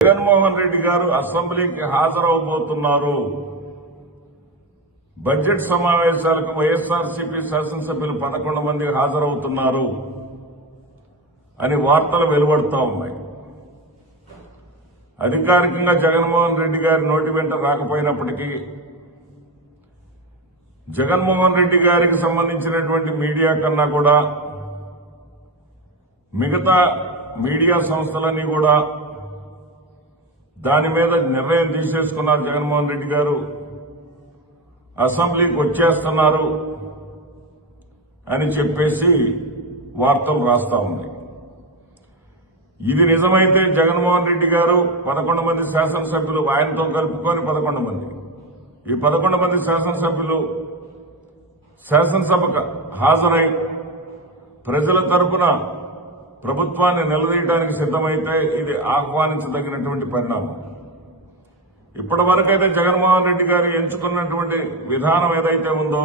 జగన్మోహన్ రెడ్డి గారు అసెంబ్లీకి హాజరవబోతున్నారు. బడ్జెట్ సమావేశాలకు వైఎస్ఆర్సీపీ శాసనసభ్యులు 11 మంది హాజరవుతున్నారు అని వార్తలు వెలువడుతూ ఉన్నాయి. అధికారికంగా జగన్మోహన్ రెడ్డి గారి నోటి వెంట రాకపోయినప్పటికీ జగన్మోహన్ రెడ్డి గారికి సంబంధించినటువంటి మీడియా కన్నా కూడా మిగతా మీడియా సంస్థలన్నీ కూడా దాని మీద నిర్ణయం తీసేసుకున్నారు. జగన్మోహన్ రెడ్డి గారు అసెంబ్లీకి వచ్చేస్తున్నారు అని చెప్పేసి వార్తలు రాస్తా ఉంది. ఇది నిజమైతే జగన్మోహన్ రెడ్డి గారు 11 మంది శాసనసభ్యులు ఆయనతో కలుపుకొని 11 మంది, ఈ 11 మంది శాసనసభ్యులు శాసనసభకు హాజరై ప్రజల తరపున ప్రభుత్వాన్ని నిలదీయడానికి సిద్దమైతే ఇది ఆహ్వానించదగినటువంటి పరిణామం. ఇప్పటి వరకైతే జగన్మోహన్ రెడ్డి గారు ఎంచుకున్నటువంటి విధానం ఏదైతే ఉందో,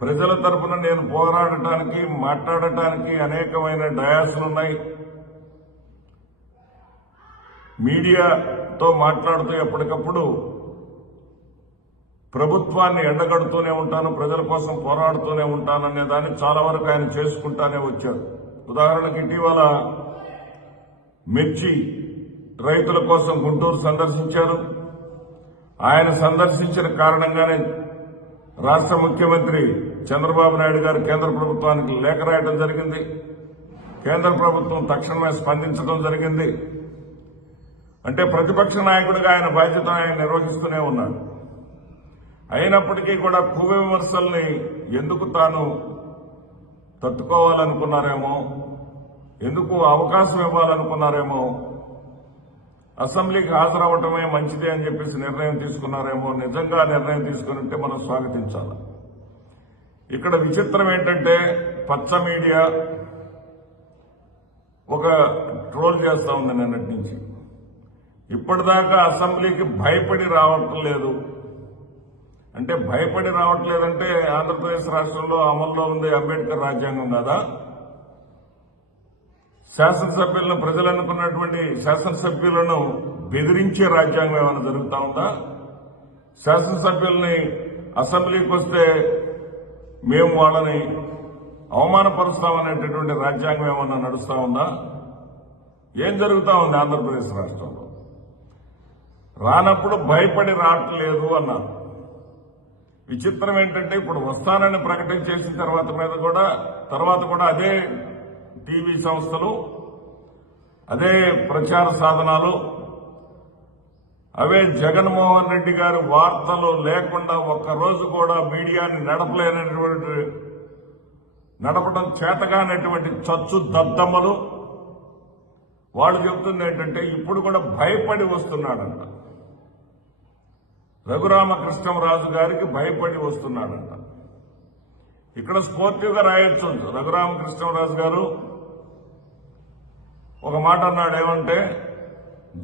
ప్రజల తరపున నేను పోరాడటానికి మాట్లాడటానికి అనేకమైన డయాస్లున్నాయి. మీడియాతో మాట్లాడుతూ ఎప్పటికప్పుడు ప్రభుత్వాన్ని ఎండగడుతూనే ఉంటాను, ప్రజల కోసం పోరాడుతూనే ఉంటాననే దాన్ని చాలా వరకు ఆయన చేసుకుంటానే వచ్చారు. ఉదాహరణకు ఇటీవల మిర్చి రైతుల కోసం గుంటూరు సందర్శించారు. ఆయన సందర్శించిన కారణంగానే రాష్ట్ర ముఖ్యమంత్రి చంద్రబాబు నాయుడు గారు కేంద్ర ప్రభుత్వానికి లేఖ రాయడం జరిగింది. కేంద్ర ప్రభుత్వం తక్షణమే స్పందించడం జరిగింది. అంటే ప్రతిపక్ష నాయకుడిగా ఆయన బాధ్యత ఆయన నిర్వహిస్తూనే ఉన్నాడు. అయినప్పటికీ కూడా కువ్వ విమర్శల్ని ఎందుకు తాను తట్టుకోవాలనుకున్నారేమో, ఎందుకు అవకాశం ఇవ్వాలనుకున్నారేమో, అసెంబ్లీకి హాజరవటమే మంచిదే అని చెప్పేసి నిర్ణయం తీసుకున్నారేమో. నిజంగా నిర్ణయం తీసుకుని ఉంటే మనం స్వాగతించాలి. ఇక్కడ విచిత్రం ఏంటంటే పచ్చ మీడియా ఒక ట్రోల్ చేస్తా ఉంది నిన్నటి నుంచి. ఇప్పటిదాకా అసెంబ్లీకి భయపడి రావటం లేదు అంటే, భయపడి రావట్లేదంటే ఆంధ్రప్రదేశ్ రాష్ట్రంలో అమల్లో ఉంది అంబేద్కర్ రాజ్యాంగం కదా. శాసనసభ్యులను ప్రజలు అనుకున్నటువంటి శాసనసభ్యులను బెదిరించే రాజ్యాంగం ఏమైనా జరుగుతూ ఉందా? శాసనసభ్యుల్ని అసెంబ్లీకి వస్తే మేము వాళ్ళని అవమానపరుస్తామనేటటువంటి రాజ్యాంగం ఏమన్నా నడుస్తూ ఉందా? ఏం జరుగుతూ ఉంది ఆంధ్రప్రదేశ్ రాష్ట్రంలో? రానప్పుడు భయపడి రావట్లేదు అన్నారు. విచిత్రం ఏంటంటే ఇప్పుడు వస్తానని ప్రకటించేసిన తర్వాత కూడా అదే టీవీ సంస్థలు, అదే ప్రచార సాధనాలు, అవే జగన్మోహన్ రెడ్డి గారి వార్తలు లేకుండా ఒక్కరోజు కూడా మీడియాని నడపడం చేతగానటువంటి చచ్చు దద్దమ్మలు. వాళ్ళు చెబుతుంది ఏంటంటే ఇప్పుడు కూడా భయపడి వస్తున్నాడంట. రఘురామకృష్ణరాజు గారికి భయపడి వస్తున్నాడంట. ఇక్కడ స్ఫూర్తిగా రాయొచ్చు. రఘురామకృష్ణరాజు గారు ఒక మాట అన్నాడు. ఏమంటే,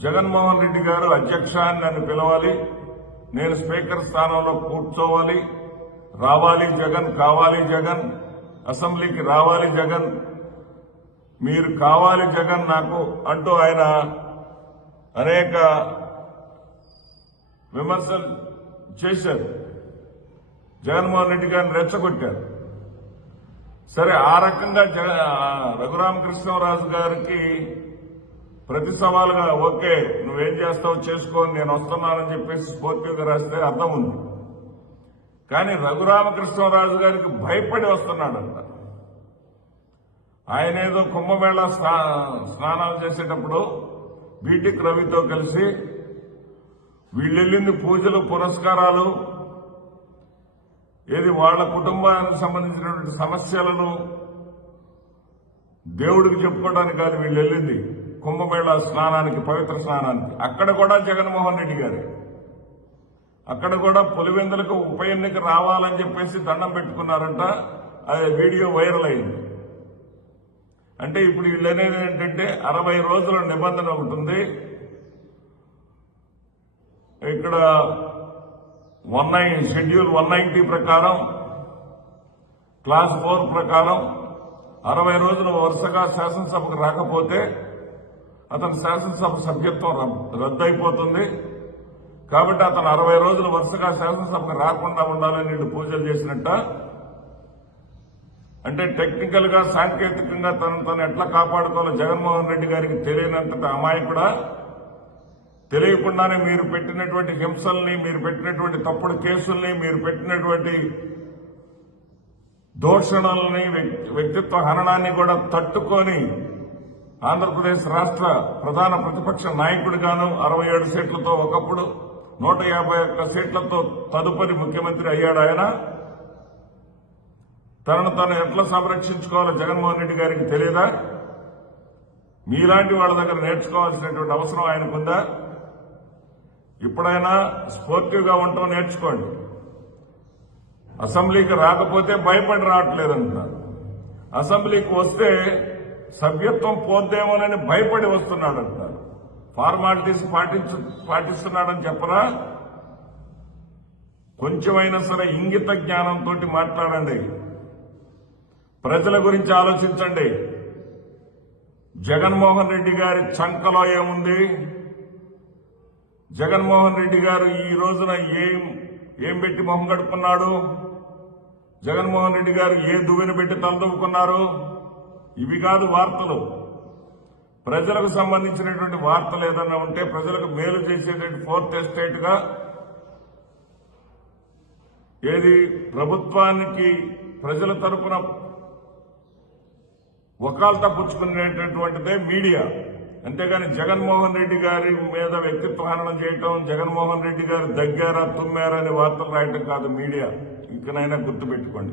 జగన్మోహన్ రెడ్డి గారు అధ్యక్ష అని నన్ను పిలవాలి, నేను స్పీకర్ స్థానంలో కూర్చోవాలి, రావాలి జగన్, కావాలి జగన్, అసెంబ్లీకి రావాలి జగన్, మీరు కావాలి జగన్ నాకు అంటూ ఆయన అనేక విమర్శలు చేశారు. జగన్మోహన్ రెడ్డి గారిని రెచ్చగొట్టారు. సరే, ఆ రకంగా రఘురామకృష్ణరాజు గారికి ప్రతి సవాలుగా ఓకే నువ్వేం చేస్తావు చేసుకో, నేను వస్తున్నానని చెప్పేసి స్ఫూర్తిగా రాస్తే అర్థం ఉంది. కానీ రఘురామకృష్ణరాజు గారికి భయపడి వస్తున్నాడంట. ఆయన ఏదో కుంభమేళ స్నానాలు చేసేటప్పుడు బీటెక్ రవితో కలిసి వీళ్ళెళ్ళింది పూజలు పురస్కారాలు, ఏది వాళ్ల కుటుంబానికి సంబంధించినటువంటి సమస్యలను దేవుడికి చెప్పుకోవడానికి కాదు వీళ్ళు వెళ్ళింది కుంభమేళ స్నానానికి, పవిత్ర స్నానానికి. అక్కడ కూడా జగన్మోహన్ రెడ్డి గారు అక్కడ కూడా పులివెందులకు ఉప ఎన్నిక రావాలని చెప్పేసి దండం పెట్టుకున్నారంట. అది వీడియో వైరల్ అయింది. అంటే ఇప్పుడు వీళ్ళు అనేది ఏంటంటే 60 రోజుల నిబంధన ఒకటి ఉంది. ఇక్కడ షెడ్యూల్ 190 ప్రకారం, క్లాస్ 4 ప్రకారం 60 రోజులు వరుసగా శాసనసభకు రాకపోతే అతని శాసనసభ సభ్యత్వం రద్దయిపోతుంది. కాబట్టి అతను 60 రోజులు వరుసగా శాసనసభకు రాకుండా ఉండాలని వీళ్ళు పూజలు చేసినట్ట. అంటే టెక్నికల్ గా సాంకేతికంగా తను ఎట్లా కాపాడుకోవాలో జగన్మోహన్ రెడ్డి గారికి తెలియనంతటి అమాయకుడా? తెలియకుండానే మీరు పెట్టినటువంటి హింసల్ని, మీరు పెట్టినటువంటి తప్పుడు కేసుల్ని, మీరు పెట్టినటువంటి దూషణల్ని, వ్యక్తిత్వ హననాన్ని కూడా తట్టుకొని ఆంధ్రప్రదేశ్ రాష్ట్ర ప్రధాన ప్రతిపక్ష నాయకుడిగాను 67 సీట్లతో ఒకప్పుడు 151 సీట్లతో తదుపరి ముఖ్యమంత్రి అయ్యాడు ఆయన. తను ఎట్లా సంరక్షించుకోవాలో జగన్మోహన్ రెడ్డి గారికి తెలియదా? మీలాంటి వాళ్ళ దగ్గర నేర్చుకోవాల్సినటువంటి అవసరం ఆయనకుందా? ఇప్పుడైనా స్పోర్టివ్ గా ఉండటం నేర్చుకోండి. అసెంబ్లీకి రాకపోతే భయపడి రావట్లేదంటున్నారు. అసెంబ్లీకి వస్తే సభ్యత్వం పోద్దేమోనని భయపడి వస్తున్నాడంటున్నారు. ఫార్మాలిటీస్ పాటిస్తున్నాడని చెప్పరా? కొంచెమైనా సరే ఇంగిత జ్ఞానంతో మాట్లాడండి. ప్రజల గురించి ఆలోచించండి. జగన్మోహన్ రెడ్డి గారి చంకలో ఏముంది? జగన్మోహన్ రెడ్డి గారు ఈ రోజున ఏం పెట్టి మొహం గడుపుకున్నాడు? జగన్మోహన్ రెడ్డి గారు ఏ దువ్వెను పెట్టి తలదూకున్నారు? ఇవి కాదు వార్తలు. ప్రజలకు సంబంధించినటువంటి వార్తలు ఏదన్నా ఉంటే, ప్రజలకు మేలు చేసేటువంటి ఫోర్త్ ఎస్టేట్ గా ఏది ప్రభుత్వానికి ప్రజల తరపున వకాల్తా పుచ్చుకునేటటువంటిదే మీడియా. అంతేగాని జగన్మోహన్ రెడ్డి గారి మీద వ్యక్తిత్వ హననం చేయటం, జగన్మోహన్ రెడ్డి గారు దగ్గారా తుమ్మారా అనే వార్తలు రాయటం కాదు మీడియా. ఇకనైనా గుర్తుపెట్టుకోండి.